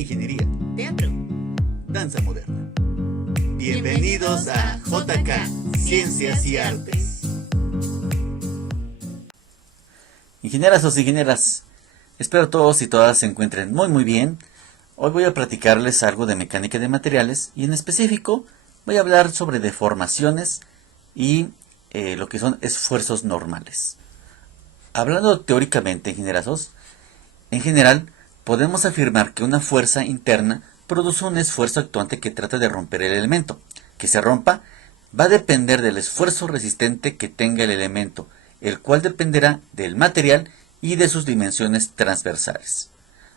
ingeniería, teatro, danza moderna. Bienvenidos a JK, Ciencias y Artes. Ingenieras o ingenieras, espero todos y todas se encuentren muy bien. Hoy voy a platicarles algo de mecánica de materiales y en específico voy a hablar sobre deformaciones y lo que son esfuerzos normales. Hablando teóricamente, ingenierazos, en general podemos afirmar que una fuerza interna produce un esfuerzo actuante que trata de romper el elemento. Que se rompa va a depender del esfuerzo resistente que tenga el elemento, el cual dependerá del material y de sus dimensiones transversales.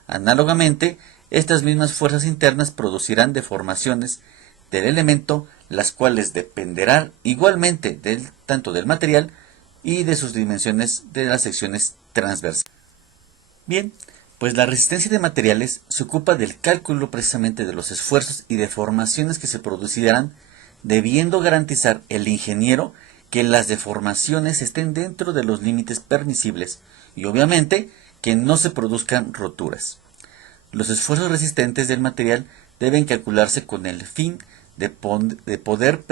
Análogamente, estas mismas fuerzas internas producirán deformaciones del elemento, las cuales dependerán igualmente tanto del material y de sus dimensiones de las secciones transversales. Bien, pues la resistencia de materiales se ocupa del cálculo precisamente de los esfuerzos y deformaciones que se producirán, debiendo garantizar el ingeniero que las deformaciones estén dentro de los límites permisibles y obviamente que no se produzcan roturas. Los esfuerzos resistentes del material deben calcularse con el fin de poder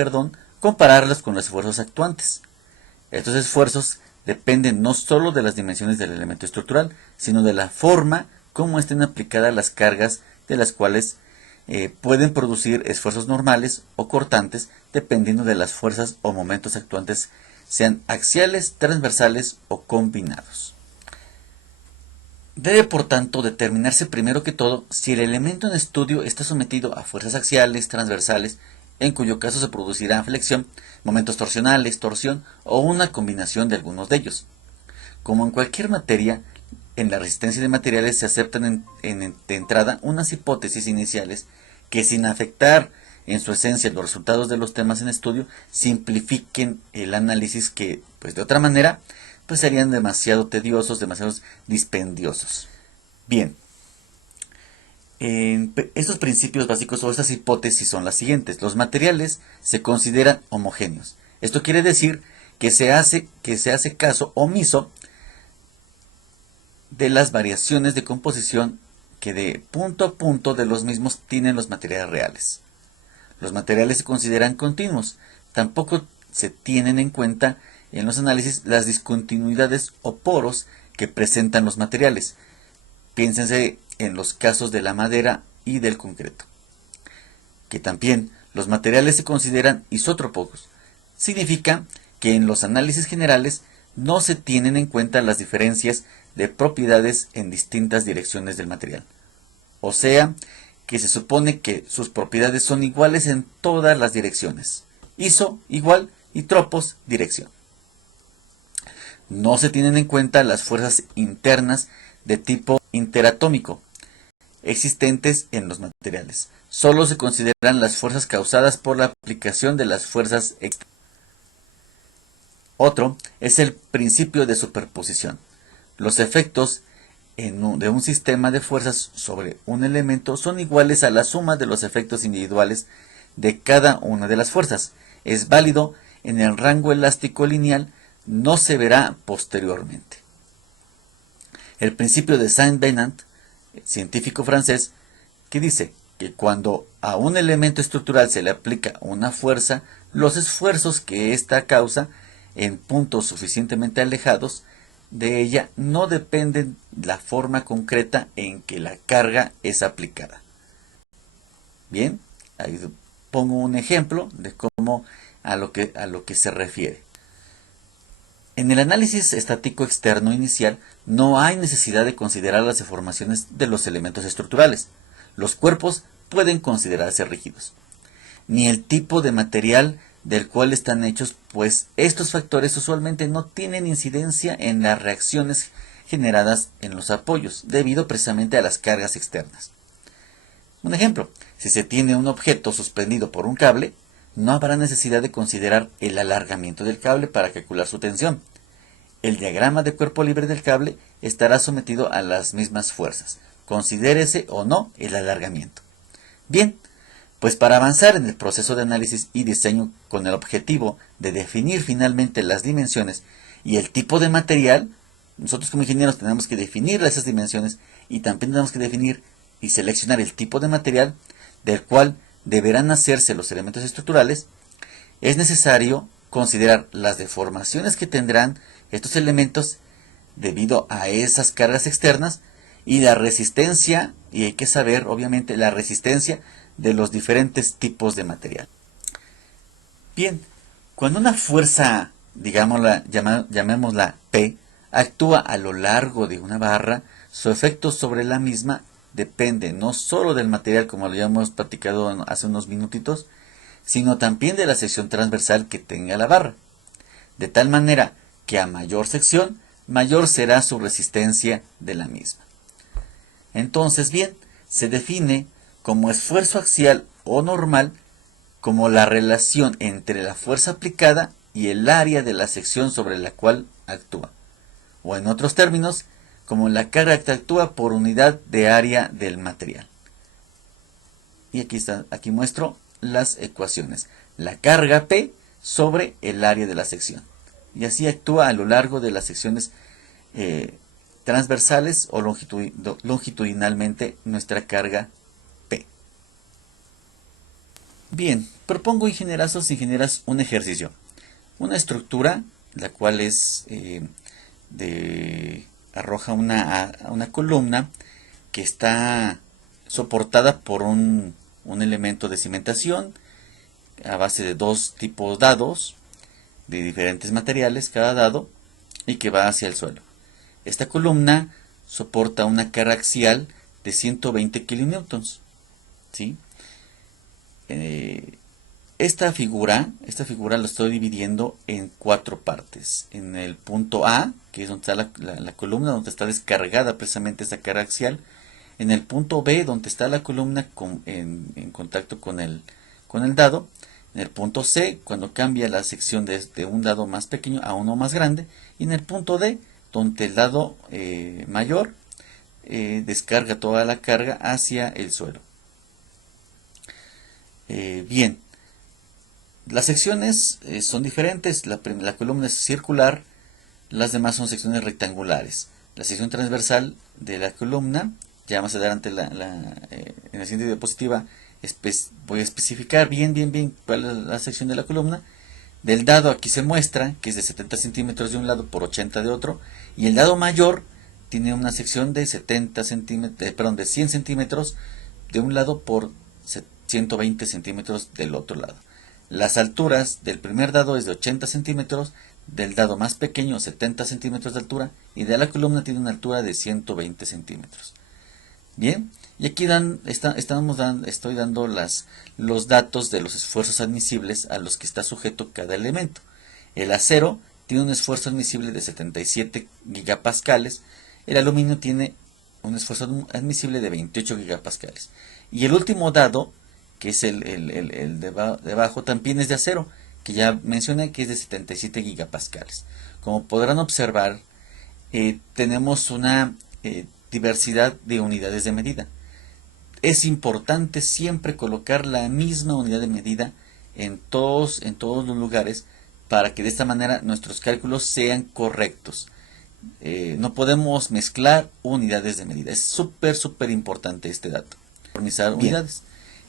compararlos con los esfuerzos actuantes. Estos esfuerzos dependen no solo de las dimensiones del elemento estructural, sino de la forma como estén aplicadas las cargas de las cuales pueden producir esfuerzos normales o cortantes dependiendo de las fuerzas o momentos actuantes, sean axiales, transversales o combinados. Debe por tanto determinarse primero que todo si el elemento en estudio está sometido a fuerzas axiales, transversales, en cuyo caso se producirá flexión, momentos torsionales, torsión o una combinación de algunos de ellos. Como en cualquier materia, en la resistencia de materiales se aceptan de entrada unas hipótesis iniciales que, sin afectar en su esencia los resultados de los temas en estudio, simplifiquen el análisis que, pues de otra manera, pues serían demasiado tediosos, demasiado dispendiosos. Bien, estos principios básicos o estas hipótesis son las siguientes. Los materiales se consideran homogéneos. Esto quiere decir que se hace caso omiso de las variaciones de composición que de punto a punto de los mismos tienen los materiales reales. Los materiales se consideran continuos. Tampoco se tienen en cuenta en los análisis las discontinuidades o poros que presentan los materiales. Piénsense en los casos de la madera y del concreto. Que también los materiales se consideran isótropos. Significa que en los análisis generales no se tienen en cuenta las diferencias de propiedades en distintas direcciones del material. O sea, que se supone que sus propiedades son iguales en todas las direcciones. Iso, igual, y tropos, dirección. No se tienen en cuenta las fuerzas internas de tipo interatómico existentes en los materiales. Solo se consideran las fuerzas causadas por la aplicación de las fuerzas externas. Otro es el principio de superposición. Los efectos de un sistema de fuerzas sobre un elemento son iguales a la suma de los efectos individuales de cada una de las fuerzas. Es válido en el rango elástico lineal, no se verá posteriormente. El principio de Saint-Venant, científico francés, que dice que cuando a un elemento estructural se le aplica una fuerza, los esfuerzos que ésta causa en puntos suficientemente alejados de ella no dependen de la forma concreta en que la carga es aplicada. Bien, ahí pongo un ejemplo de cómo a lo que se refiere. En el análisis estático externo inicial no hay necesidad de considerar las deformaciones de los elementos estructurales. Los cuerpos pueden considerarse rígidos. Ni el tipo de material del cual están hechos, pues estos factores usualmente no tienen incidencia en las reacciones generadas en los apoyos, debido precisamente a las cargas externas. Un ejemplo, si se tiene un objeto suspendido por un cable, no habrá necesidad de considerar el alargamiento del cable para calcular su tensión. El diagrama de cuerpo libre del cable estará sometido a las mismas fuerzas, considérese o no el alargamiento. Bien, pues para avanzar en el proceso de análisis y diseño con el objetivo de definir finalmente las dimensiones y el tipo de material, nosotros como ingenieros tenemos que definir esas dimensiones y también tenemos que definir y seleccionar el tipo de material del cual deberán hacerse los elementos estructurales, es necesario considerar las deformaciones que tendrán estos elementos debido a esas cargas externas y la resistencia, y hay que saber obviamente la resistencia de los diferentes tipos de material. Bien, cuando una fuerza, llamémosla P, actúa a lo largo de una barra, su efecto sobre la misma depende no solo del material, como lo habíamos platicado hace unos minutitos, sino también de la sección transversal que tenga la barra. De tal manera que a mayor sección, mayor será su resistencia de la misma. Entonces, bien, se define como esfuerzo axial o normal como la relación entre la fuerza aplicada y el área de la sección sobre la cual actúa. O en otros términos, como la carga que actúa por unidad de área del material. Y aquí muestro las ecuaciones. La carga P sobre el área de la sección. Y así actúa a lo largo de las secciones transversales o longitudinalmente nuestra carga P. Bien, propongo ingenierazos, ingenieras un ejercicio. Una estructura, la cual es arroja una columna que está soportada por un elemento de cimentación a base de dos tipos dados de diferentes materiales cada dado y que va hacia el suelo. Esta columna soporta una carga axial de 120 kilonewtons, ¿sí? Esta figura la estoy dividiendo en 4 partes. En el punto A, que es donde está la columna, donde está descargada precisamente esa carga axial. En el punto B, donde está la columna en contacto con el dado. En el punto C, cuando cambia la sección de un dado más pequeño a uno más grande. Y en el punto D, donde el dado mayor descarga toda la carga hacia el suelo. Bien, las secciones son diferentes. La columna es circular, las demás son secciones rectangulares. La sección transversal de la columna, ya más adelante en la siguiente diapositiva voy a especificar bien cuál es la sección de la columna. Del dado aquí se muestra que es de 70 centímetros de un lado por 80 de otro, y el dado mayor tiene una sección de 100 centímetros de un lado por 120 centímetros del otro lado. Las alturas del primer dado es de 80 centímetros, del dado más pequeño 70 centímetros de altura, y de la columna tiene una altura de 120 centímetros. Bien, y aquí estoy dando los datos de los esfuerzos admisibles a los que está sujeto cada elemento. El acero tiene un esfuerzo admisible de 77 gigapascales, el aluminio tiene un esfuerzo admisible de 28 gigapascales. Y el último dado, que es el de abajo, también es de acero, que ya mencioné que es de 77 gigapascales. Como podrán observar, tenemos una diversidad de unidades de medida. Es importante siempre colocar la misma unidad de medida en todos los lugares para que de esta manera nuestros cálculos sean correctos. No podemos mezclar unidades de medida. Es súper importante este dato. Uniformizar unidades.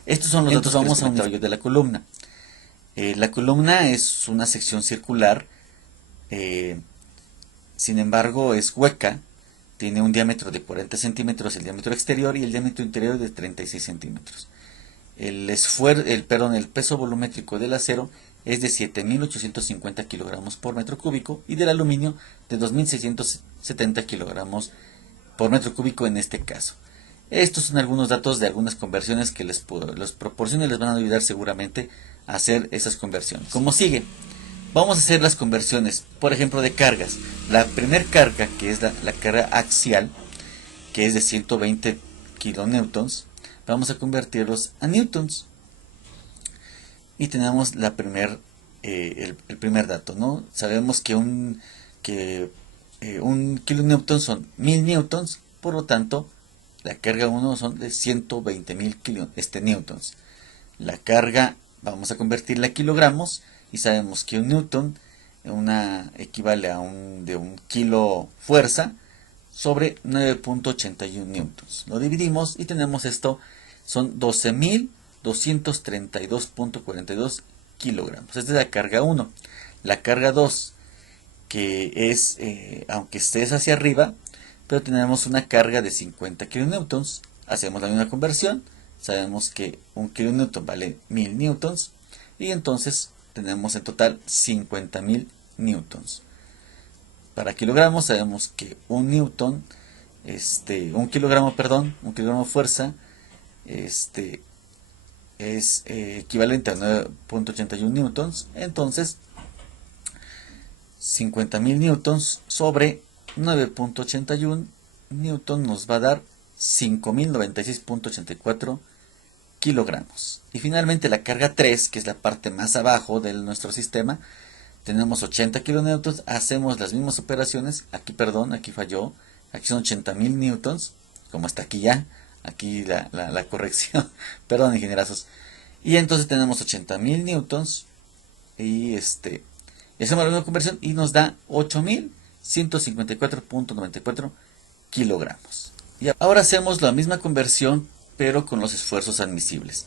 Estos son los datos. Vamos a un desarrollo de la columna. La columna es una sección circular, sin embargo es hueca, tiene un diámetro de 40 centímetros el diámetro exterior y el diámetro interior de 36 centímetros. El peso volumétrico del acero es de 7.850 kilogramos por metro cúbico y del aluminio de 2.670 kilogramos por metro cúbico en este caso. Estos son algunos datos de algunas conversiones que les proporciono y les van a ayudar seguramente a hacer esas conversiones. Como sigue, vamos a hacer las conversiones, por ejemplo, de cargas. La primera carga, que es la carga axial, que es de 120 kilonewtons, vamos a convertirlos a newtons. Y tenemos el primer dato, ¿no? Sabemos que un kilonewton son 1000 newtons, por lo tanto, la carga 1 son de 120.000 newtons. La carga vamos a convertirla a kilogramos y sabemos que un newton equivale a de un kilo fuerza, sobre 9.81 newtons. Lo dividimos y tenemos esto, son 12.232.42 kilogramos. Esta es la carga 1. La carga 2, que es, aunque estés hacia arriba, pero tenemos una carga de 50 kilonewtons. Hacemos la misma conversión. Sabemos que un kilonewton vale 1000 newtons. Y entonces tenemos en total 50.000 newtons. Para kilogramos sabemos que un kilogramo de fuerza, es equivalente a 9.81 newtons. Entonces 50.000 newtons sobre 9.81 newtons nos va a dar 5.096.84 kilogramos. Y finalmente la carga 3, que es la parte más abajo de nuestro sistema, tenemos 80 kilonewtons. Hacemos las mismas operaciones. Aquí falló. Aquí son 80.000 newtons, como está aquí ya. Aquí la corrección. Perdón, ingenierazos. Y entonces tenemos 80.000 newtons. Y hacemos la misma conversión y nos da 8.154.94 kilogramos. Y ahora hacemos la misma conversión, pero con los esfuerzos admisibles.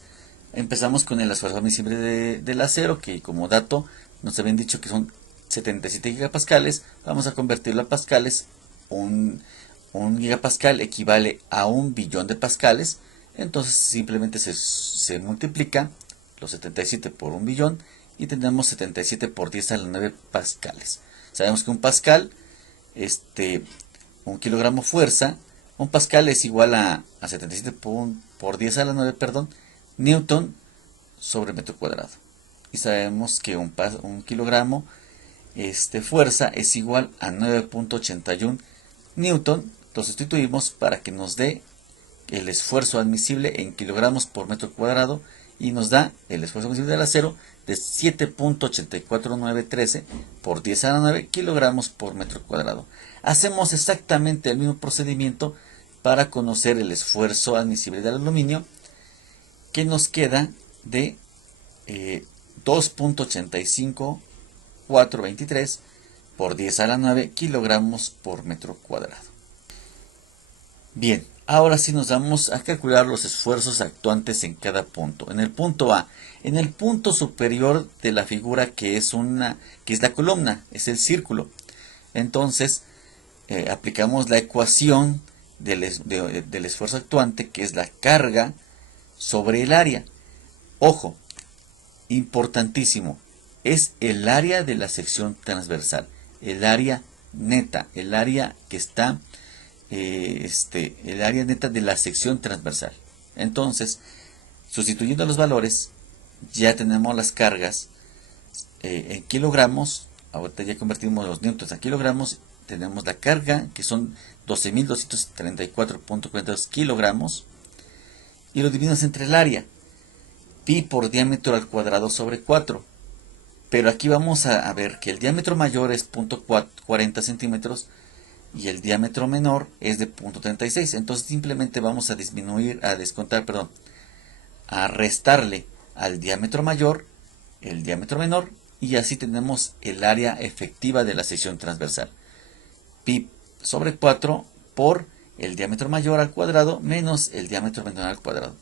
Empezamos con el esfuerzo admisible del acero, que como dato nos habían dicho que son 77 gigapascales. Vamos a convertirlo a pascales. Un gigapascal equivale a 1.000.000.000 de pascales. Entonces simplemente se multiplica los 77 por 1.000.000.000 y tendremos 77 por 10 a la 9 pascales. Sabemos que un pascal, un kilogramo fuerza, un pascal es igual a 77 por 10 a la 9, newton sobre metro cuadrado. Y sabemos que un kilogramo fuerza es igual a 9.81 newton. Lo sustituimos para que nos dé el esfuerzo admisible en kilogramos por metro cuadrado y nos da el esfuerzo admisible del acero de 7.84913 por 10 a la 9 kilogramos por metro cuadrado. Hacemos exactamente el mismo procedimiento para conocer el esfuerzo admisible del aluminio, que nos queda de 2.85423 por 10 a la 9 kilogramos por metro cuadrado. Bien, ahora sí nos vamos a calcular los esfuerzos actuantes en cada punto. En el punto A, en el punto superior de la figura, que es la columna, es el círculo. Entonces, aplicamos la ecuación del esfuerzo actuante, que es la carga sobre el área. Ojo, importantísimo, es el área de la sección transversal, el área neta, el área que está, el área neta de la sección transversal. Entonces, sustituyendo los valores, ya tenemos las cargas en kilogramos. Ahorita ya convertimos los newtons a kilogramos. Tenemos la carga, que son 12.234.42 kilogramos, y lo dividimos entre el área, pi por diámetro al cuadrado sobre 4. Pero aquí vamos a ver que el diámetro mayor es 0.40 centímetros y el diámetro menor es de 0.36. Entonces simplemente vamos a a restarle al diámetro mayor el diámetro menor, y así tenemos el área efectiva de la sección transversal. Pi sobre 4 por el diámetro mayor al cuadrado menos el diámetro menor al cuadrado.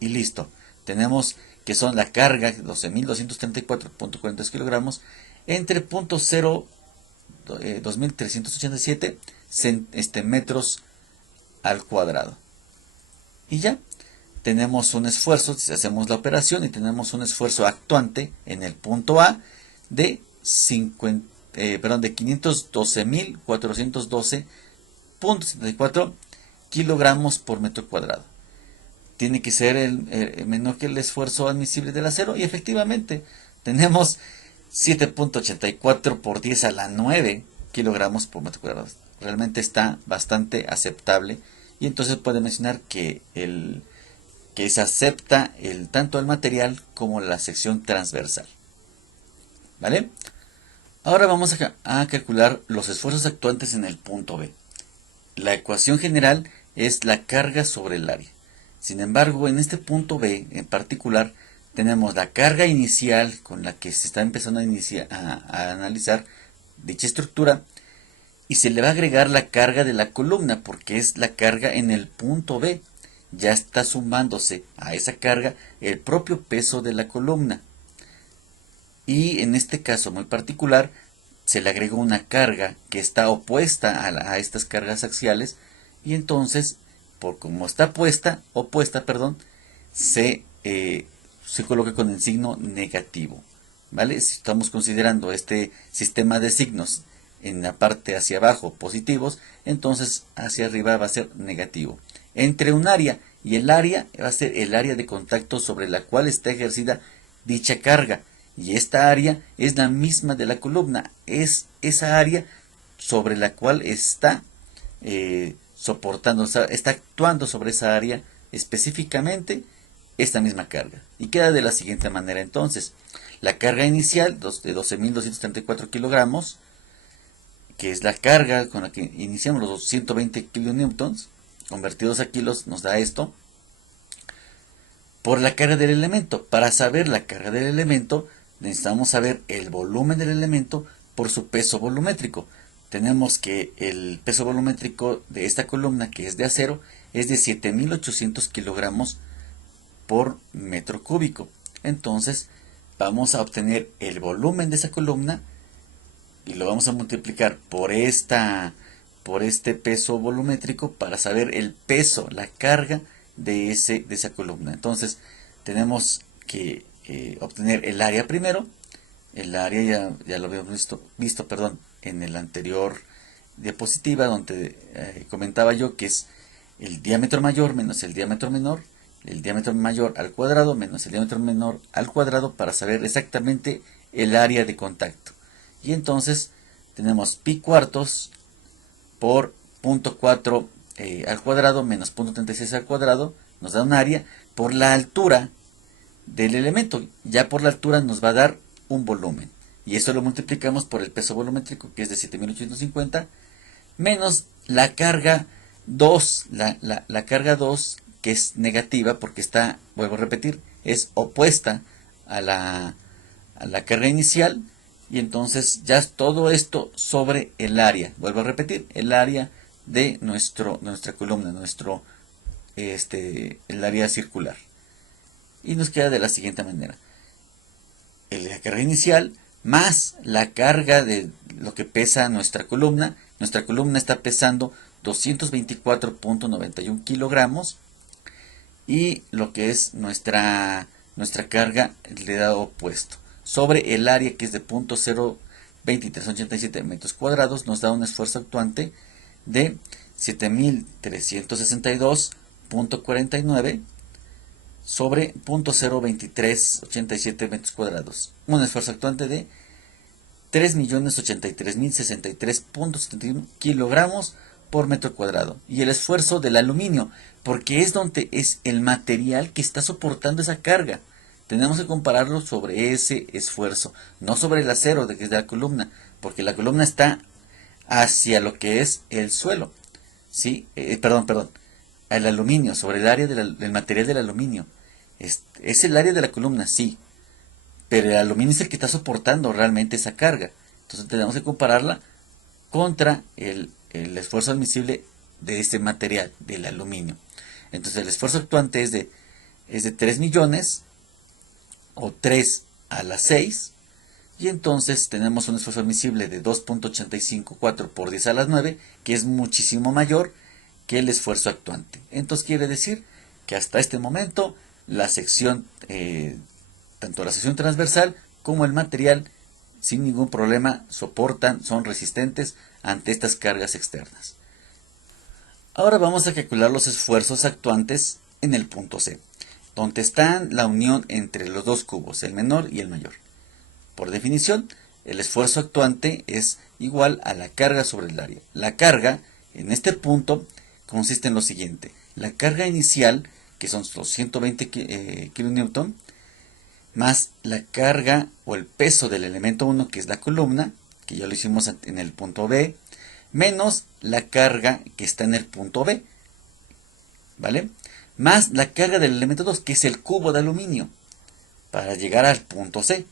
Y listo. Tenemos que son la carga 12.234.42 kilogramos entre 0.2387 metros al cuadrado. Y ya tenemos un esfuerzo, si hacemos la operación, y tenemos un esfuerzo actuante en el punto A de 512.412.74 kilogramos por metro cuadrado. Tiene que ser menor que el esfuerzo admisible del acero, y efectivamente tenemos 7.84 por 10 a la 9 kilogramos por metro cuadrado. Realmente está bastante aceptable, y entonces puede mencionar que se acepta tanto el material como la sección transversal. ¿Vale? Ahora vamos a calcular los esfuerzos actuantes en el punto B. La ecuación general es la carga sobre el área. Sin embargo, en este punto B en particular, tenemos la carga inicial con la que se está empezando a analizar dicha estructura, y se le va a agregar la carga de la columna, porque es la carga en el punto B. Ya está sumándose a esa carga el propio peso de la columna. Y en este caso muy particular, se le agregó una carga que está opuesta a estas cargas axiales, y entonces, por como está opuesta, se coloca con el signo negativo. ¿Vale? Si estamos considerando este sistema de signos en la parte hacia abajo positivos, entonces hacia arriba va a ser negativo. Entre un área y el área va a ser el área de contacto sobre la cual está ejercida dicha carga. Y esta área es la misma de la columna, es esa área sobre la cual está soportando, está actuando sobre esa área específicamente esta misma carga. Y queda de la siguiente manera entonces. La carga inicial de 12.234 kilogramos, que es la carga con la que iniciamos los 120 kilonewtons, convertidos a kilos nos da esto, por la carga del elemento. Para saber la carga del elemento, necesitamos saber el volumen del elemento por su peso volumétrico. Tenemos que el peso volumétrico de esta columna, que es de acero, es de 7.800 kilogramos por metro cúbico. Entonces, vamos a obtener el volumen de esa columna y lo vamos a multiplicar por este peso volumétrico para saber el peso, la carga de esa columna. Entonces, tenemos que obtener el área primero. El área ya lo habíamos visto en el anterior diapositiva, donde comentaba yo que es el diámetro mayor menos el diámetro menor, el diámetro mayor al cuadrado menos el diámetro menor al cuadrado, para saber exactamente el área de contacto. Y entonces tenemos pi cuartos por 0.4 al cuadrado menos 0.36 al cuadrado, nos da un área por la altura del elemento. Ya por la altura nos va a dar un volumen, y eso lo multiplicamos por el peso volumétrico, que es de 7.850, menos la carga 2, la carga 2, que es negativa porque está, vuelvo a repetir, es opuesta a la carga inicial. Y entonces ya es todo esto sobre el área, vuelvo a repetir, el área de nuestra columna, el área circular. Y nos queda de la siguiente manera: la carga inicial más la carga de lo que pesa nuestra columna. Nuestra columna está pesando 224.91 kilogramos, y lo que es nuestra carga le da opuesto. Sobre el área, que es de 0.02387 metros cuadrados, nos da un esfuerzo actuante de 7.362.49 sobre 0.02387 metros cuadrados. Un esfuerzo actuante de 3.083.063.71 kilogramos por metro cuadrado. Y el esfuerzo del aluminio, porque es donde es el material que está soportando esa carga. Tenemos que compararlo sobre ese esfuerzo, no sobre el acero que es de la columna, porque la columna está hacia lo que es el suelo. ¿Sí? Perdón, el aluminio, sobre el área del material del aluminio. Es el área de la columna, sí, pero el aluminio es el que está soportando realmente esa carga. Entonces tenemos que compararla contra el esfuerzo admisible de este material, del aluminio. Entonces el esfuerzo actuante es de 3 millones, o 3 a la 6, y entonces tenemos un esfuerzo admisible de 2.854 por 10 a la 9, que es muchísimo mayor que el esfuerzo actuante. Entonces quiere decir que hasta este momento la sección, tanto la sección transversal como el material, sin ningún problema soportan, son resistentes ante estas cargas externas. Ahora vamos a calcular los esfuerzos actuantes en el punto C, donde está la unión entre los dos cubos, el menor y el mayor. Por definición, el esfuerzo actuante es igual a la carga sobre el área. La carga en este punto consiste en lo siguiente: la carga inicial, que son los 120 kN, más la carga o el peso del elemento 1, que es la columna, que ya lo hicimos en el punto B, menos la carga que está en el punto B, ¿vale? Más la carga del elemento 2, que es el cubo de aluminio, para llegar al punto C.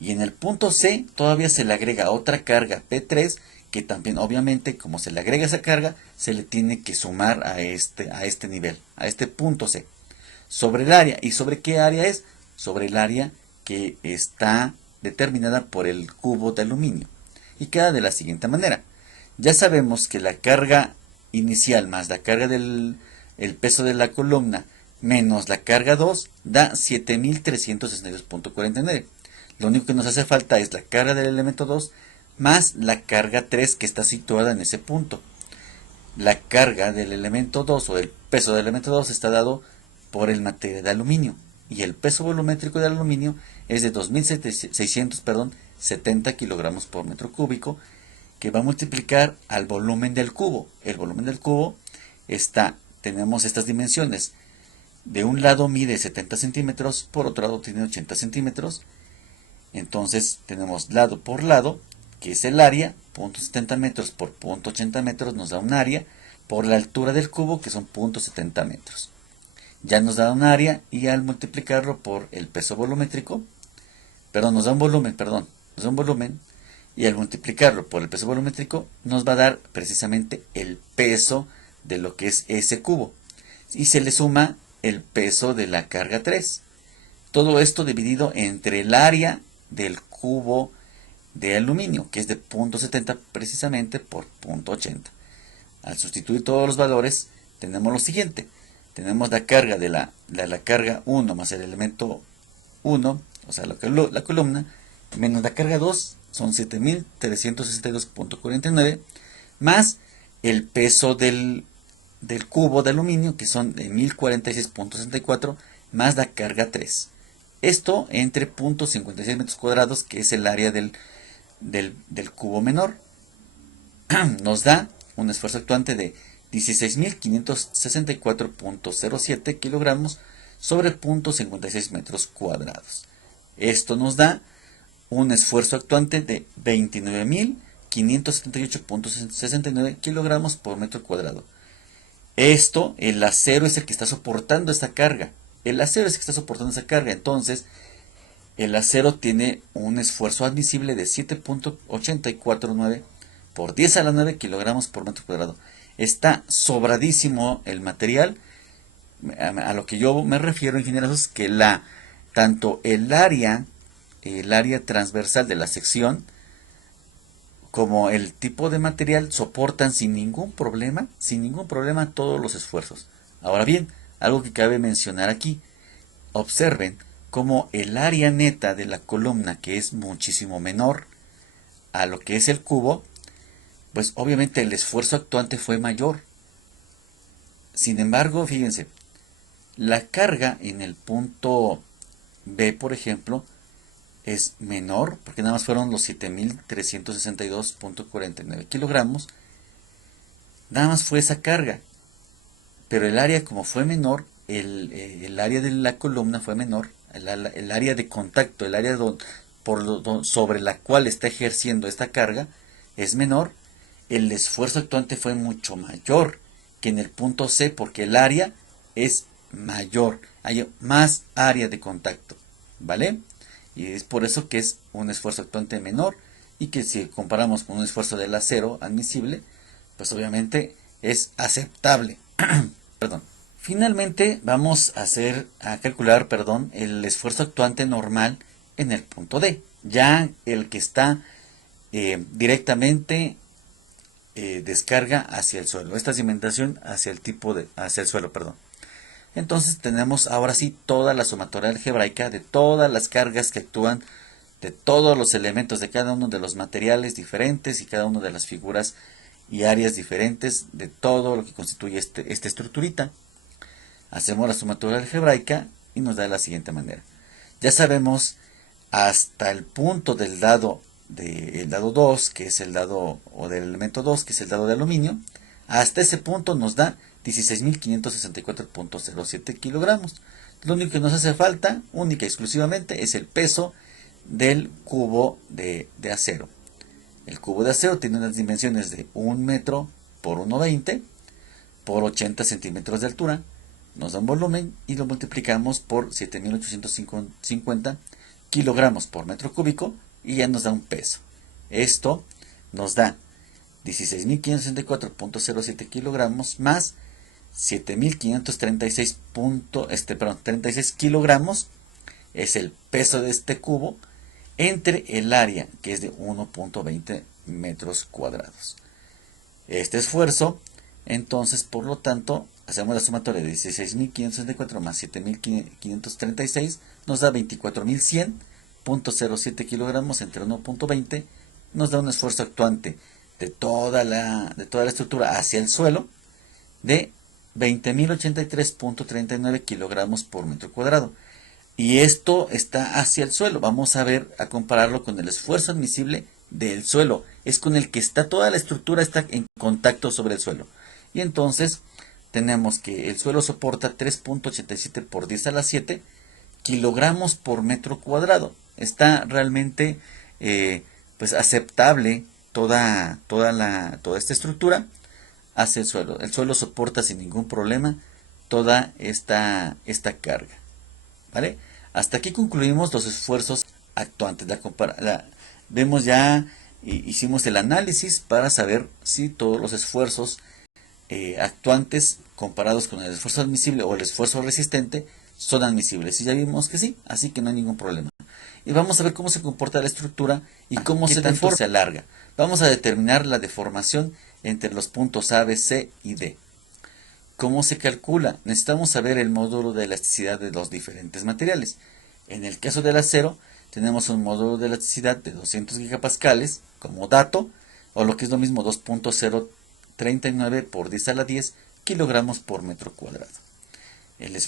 Y en el punto C todavía se le agrega otra carga P3, que también obviamente como se le agrega esa carga, se le tiene que sumar a este nivel, a este punto C, sobre el área. ¿Y sobre qué área es? Sobre el área que está determinada por el cubo de aluminio. Y queda de la siguiente manera. Ya sabemos que la carga inicial más la carga del el peso de la columna menos la carga 2 da 7362.49. Lo único que nos hace falta es la carga del elemento 2 más la carga 3 que está situada en ese punto. La carga del elemento 2 o el peso del elemento 2 está dado por el material de aluminio y el peso volumétrico del aluminio es de 2670 kilogramos por metro cúbico, que va a multiplicar al volumen del cubo. El volumen del cubo tenemos estas dimensiones. De un lado mide 70 centímetros, por otro lado tiene 80 centímetros. Entonces tenemos lado por lado, que es el área, 0.70 metros por 0.80 metros nos da un área, por la altura del cubo, que son 0.70 metros. Ya nos da un área y al multiplicarlo por el peso volumétrico, nos da un volumen, y al multiplicarlo por el peso volumétrico nos va a dar precisamente el peso de lo que es ese cubo. Y se le suma el peso de la carga 3. Todo esto dividido entre el área del cubo de aluminio, que es de 0.70 precisamente por 0.80. Al sustituir todos los valores, tenemos lo siguiente. Tenemos la carga de la carga 1 más el elemento 1, o sea, la columna, menos la carga 2, son 7362.49, más el peso del cubo de aluminio, que son de 1046.64, más la carga 3. Esto entre 0.56 metros cuadrados, que es el área del cubo menor, nos da un esfuerzo actuante de 16.564.07 kilogramos sobre 0.56 metros cuadrados. Esto nos da un esfuerzo actuante de 29.578.69 kilogramos por metro cuadrado. Esto, el acero es el que está soportando esta carga. Entonces, el acero tiene un esfuerzo admisible de 7.849 por 10 a la 9 kilogramos por metro cuadrado. Está sobradísimo el material. A lo que yo me refiero, ingenieros, es que tanto el área transversal de la sección como el tipo de material soportan sin ningún problema todos los esfuerzos. Ahora bien, algo que cabe mencionar aquí, observen cómo el área neta de la columna, que es muchísimo menor a lo que es el cubo, pues obviamente el esfuerzo actuante fue mayor. Sin embargo, fíjense, la carga en el punto B, por ejemplo, es menor, porque nada más fueron los 7.362.49 kilogramos. Nada más fue esa carga. Pero el área, como fue menor, el área de la columna fue menor, el área de contacto, el área sobre la cual está ejerciendo esta carga es menor. El esfuerzo actuante fue mucho mayor que en el punto C, porque el área es mayor, hay más área de contacto, ¿vale? Y es por eso que es un esfuerzo actuante menor, y que si comparamos con un esfuerzo del acero admisible, pues obviamente es aceptable. Perdón. Finalmente vamos a calcular el esfuerzo actuante normal en el punto D, ya el que está directamente descarga hacia el suelo, esta cimentación hacia el suelo, perdón. Entonces tenemos ahora sí toda la sumatoria algebraica de todas las cargas que actúan, de todos los elementos de cada uno de los materiales diferentes y cada una de las figuras y áreas diferentes de todo lo que constituye esta estructurita. Hacemos la sumatoria algebraica y nos da de la siguiente manera. Ya sabemos hasta el punto del dado 2, que es el dado, o del elemento 2, que es el dado de aluminio. Hasta ese punto nos da 16.564.07 kilogramos. Lo único que nos hace falta, única y exclusivamente, es el peso del cubo de acero. El cubo de acero tiene unas dimensiones de 1 metro por 1,20 por 80 centímetros de altura. Nos da un volumen y lo multiplicamos por 7.850 kilogramos por metro cúbico y ya nos da un peso. Esto nos da 16.564.07 kilogramos más 7.536 36 kilogramos es el peso de este cubo entre el área, que es de 1.20 metros cuadrados. Este esfuerzo, entonces, por lo tanto, hacemos la sumatoria de 16.564 más 7.536, nos da 24.100.07 kilogramos entre 1.20, nos da un esfuerzo actuante de toda la estructura hacia el suelo de 20.083.39 kilogramos por metro cuadrado. Y esto está hacia el suelo. Vamos a ver, a compararlo con el esfuerzo admisible del suelo. Es con el que está toda la estructura, está en contacto sobre el suelo. Y entonces tenemos que el suelo soporta 3.87 por 10 a la 7 kilogramos por metro cuadrado. Está realmente pues aceptable toda esta estructura hacia el suelo. El suelo soporta sin ningún problema toda esta carga. ¿Vale? Hasta aquí concluimos los esfuerzos actuantes. Vemos ya, hicimos el análisis para saber si todos los esfuerzos actuantes comparados con el esfuerzo admisible o el esfuerzo resistente son admisibles. Y ya vimos que sí, así que no hay ningún problema. Y vamos a ver cómo se comporta la estructura y cómo se deforma, se alarga. Vamos a determinar la deformación entre los puntos A, B, C y D. ¿Cómo se calcula? Necesitamos saber el módulo de elasticidad de los diferentes materiales. En el caso del acero, tenemos un módulo de elasticidad de 200 gigapascales como dato, o lo que es lo mismo 2.039 por 10 a la 10 kilogramos por metro cuadrado. El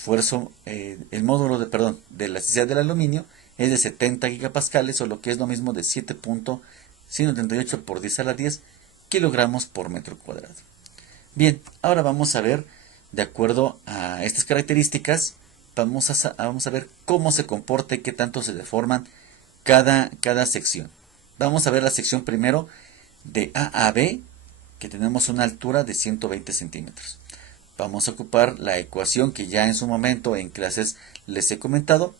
módulo de elasticidad del aluminio es de 70 gigapascales, o lo que es lo mismo de 7.138 por 10 a la 10 kilogramos por metro cuadrado. Bien, ahora vamos a ver, de acuerdo a estas características, vamos a ver cómo se comporta y qué tanto se deforman cada sección. Vamos a ver la sección primero de A a B, que tenemos una altura de 120 centímetros. Vamos a ocupar la ecuación que ya en su momento en clases les he comentado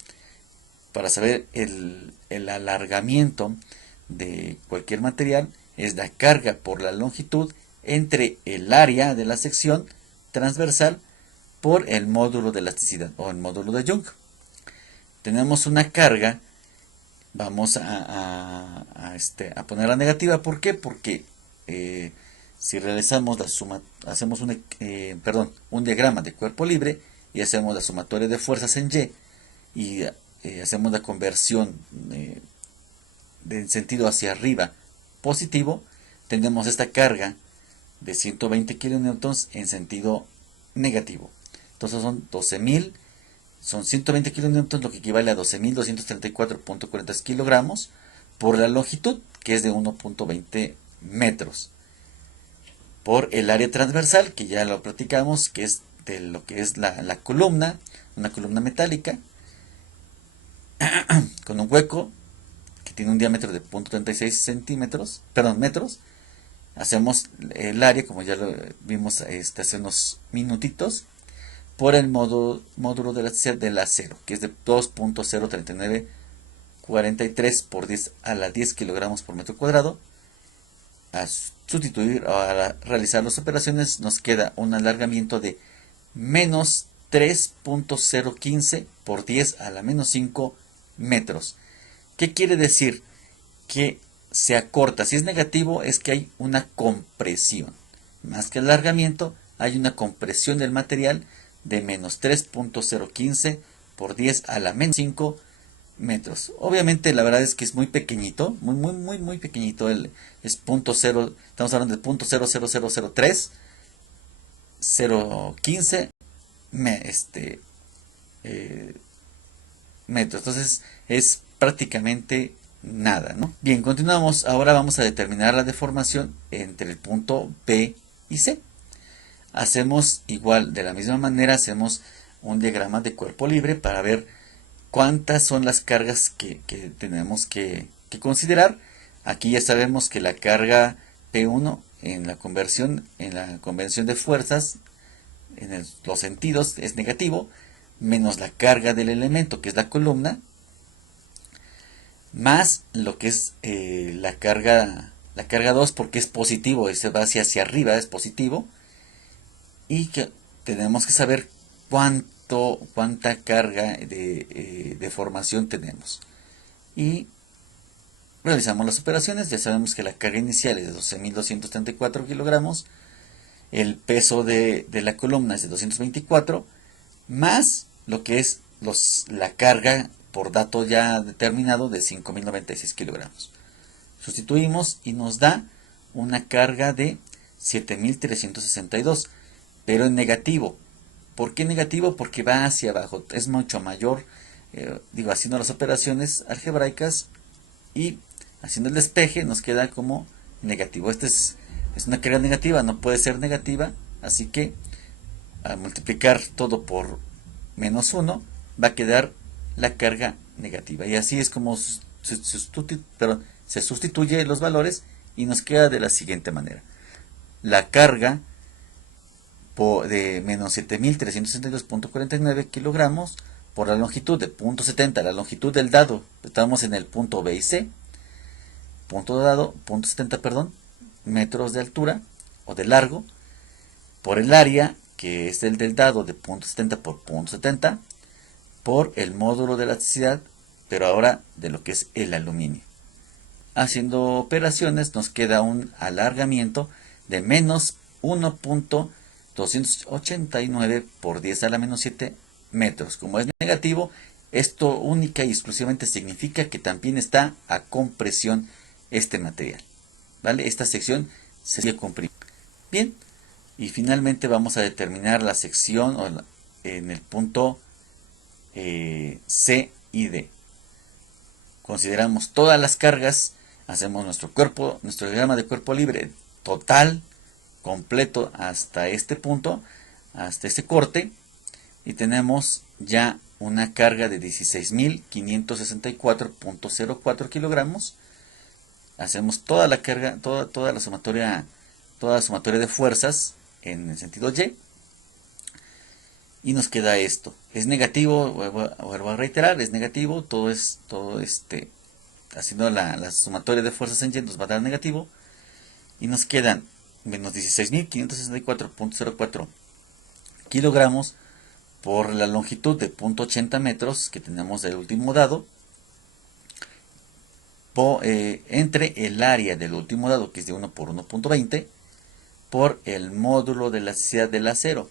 para saber el alargamiento de cualquier material. Es la carga por la longitud entre el área de la sección transversal por el módulo de elasticidad o el módulo de Young. Tenemos una carga, vamos a ponerla negativa. ¿Por qué? Porque si realizamos la suma, hacemos un diagrama de cuerpo libre y hacemos la sumatoria de fuerzas en Y hacemos la conversión de sentido hacia arriba positivo, tenemos esta carga de 120 kilonewtons en sentido negativo. Entonces son 12.000, son 120 kilonewtons, lo que equivale a 12.234.40 kilogramos por la longitud, que es de 1.20 metros. Por el área transversal, que ya lo platicamos, que es de lo que es la columna, una columna metálica, con un hueco que tiene un diámetro de 0.36 metros. Hacemos el área, como ya lo vimos hace unos minutitos, por el módulo de elasticidad del acero, que es de 2.03943 por 10 a la 10 kilogramos por metro cuadrado. A sustituir o a realizar las operaciones nos queda un alargamiento de menos 3.015 por 10 a la menos 5 metros. ¿Qué quiere decir? Que se acorta. Si es negativo es que hay una compresión. Más que alargamiento, hay una compresión del material de menos 3.015 por 10 a la menos 5 metros. Obviamente la verdad es que es muy pequeñito, muy pequeñito. Es 0.0, estamos hablando de 0.0003015 metros. Entonces es prácticamente nada, ¿no? Bien, continuamos. Ahora vamos a determinar la deformación entre el punto B y C. Hacemos igual, de la misma manera, hacemos un diagrama de cuerpo libre para ver cuántas son las cargas que tenemos que considerar. Aquí ya sabemos que la carga P1 en la convención de fuerzas, los sentidos, es negativo, menos la carga del elemento, que es la columna, más lo que es la carga La carga 2 porque es positivo, y se va hacia arriba, es positivo. Y que tenemos que saber cuánta carga de deformación tenemos. Y realizamos las operaciones. Ya sabemos que la carga inicial es de 12.234 kilogramos. El peso de la columna es de 224, más lo que es la carga por dato ya determinado de 5.096 kilogramos. Sustituimos y nos da una carga de 7.362, pero en negativo. ¿Por qué negativo? Porque va hacia abajo, es mucho mayor, haciendo las operaciones algebraicas y haciendo el despeje nos queda como negativo. Es una carga negativa, no puede ser negativa, así que al multiplicar todo por -1 va a quedar la carga negativa. Y así es como se sustituye los valores y nos queda de la siguiente manera. La carga de menos 7.362.49 kilogramos por la longitud de 0.70, la longitud del dado, estamos en el punto B y C, punto dado, 0.70, perdón, metros de altura o de largo, por el área, que es el del dado de 0.70 por 0.70, por el módulo de elasticidad, pero ahora de lo que es el aluminio. Haciendo operaciones nos queda un alargamiento de menos 1.289 por 10 a la menos 7 metros. Como es negativo, esto única y exclusivamente significa que también está a compresión este material. ¿Vale? Esta sección sería comprimida. Bien, y finalmente vamos a determinar la sección en el punto C y D. Consideramos todas las cargas, hacemos nuestro diagrama de cuerpo libre total, completo hasta este punto, hasta este corte, y tenemos ya una carga de 16.564.04 kilogramos. Hacemos toda la carga, toda la sumatoria de fuerzas en el sentido Y, y nos queda esto. Es negativo, vuelvo a reiterar, es negativo, haciendo la sumatoria de fuerzas en Y nos va a dar negativo, y nos quedan menos 16.564.04 kilogramos por la longitud de 0.80 metros que tenemos del último dado, entre el área del último dado, que es de 1 por 1.20, por el módulo de elasticidad del acero,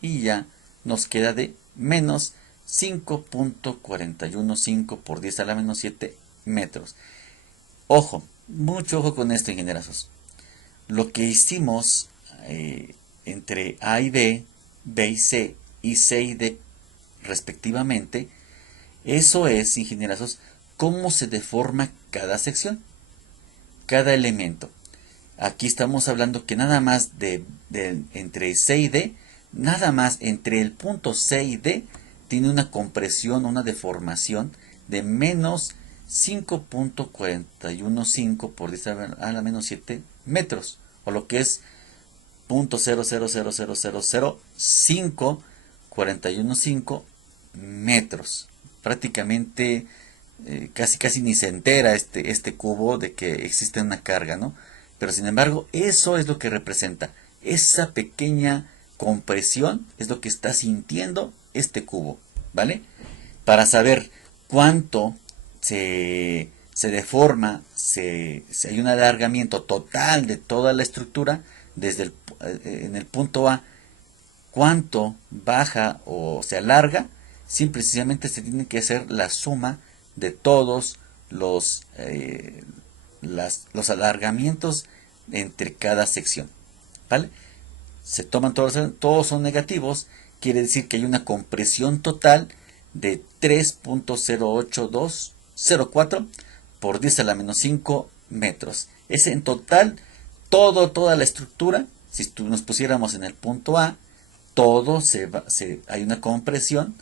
y ya nos queda de menos 5.415 por 10 a la menos 7 metros. Ojo, mucho ojo con esto, ingenierazos. Lo que hicimos entre A y B, B y C y D respectivamente, eso es, ingenierazos, cómo se deforma cada sección, cada elemento. Aquí estamos hablando que nada más entre C y D, nada más entre el punto C y D, tiene una compresión, una deformación de menos 5.415 por 10 a la menos 7 metros, o lo que es 0.0000005 metros. Prácticamente casi ni se entera este cubo de que existe una carga, ¿no? Pero sin embargo, eso es lo que representa. Esa pequeña compresión es lo que está sintiendo este cubo, ¿vale? Para saber cuánto se deforma, si hay un alargamiento total de toda la estructura, en el punto A, cuánto baja o se alarga, simple y sencillamente se tiene que hacer la suma de todos los alargamientos entre cada sección, ¿vale? Se toman todos son negativos, quiere decir que hay una compresión total de 3.08204 por 10 a la menos 5 metros. Es en total toda la estructura. Si nos pusiéramos en el punto A, hay una compresión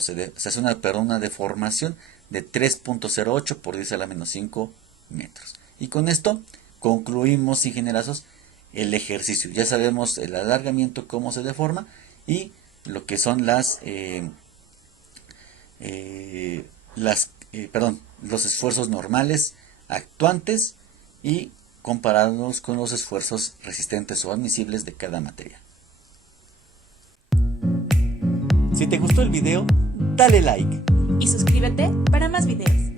se hace una deformación de 3.08 por 10 a la menos 5 metros. Y con esto concluimos, ingenierazos, el ejercicio. Ya sabemos el alargamiento, cómo se deforma, y lo que son los esfuerzos normales actuantes y compararlos con los esfuerzos resistentes o admisibles de cada materia. Si te gustó el video, dale like y suscríbete para más videos.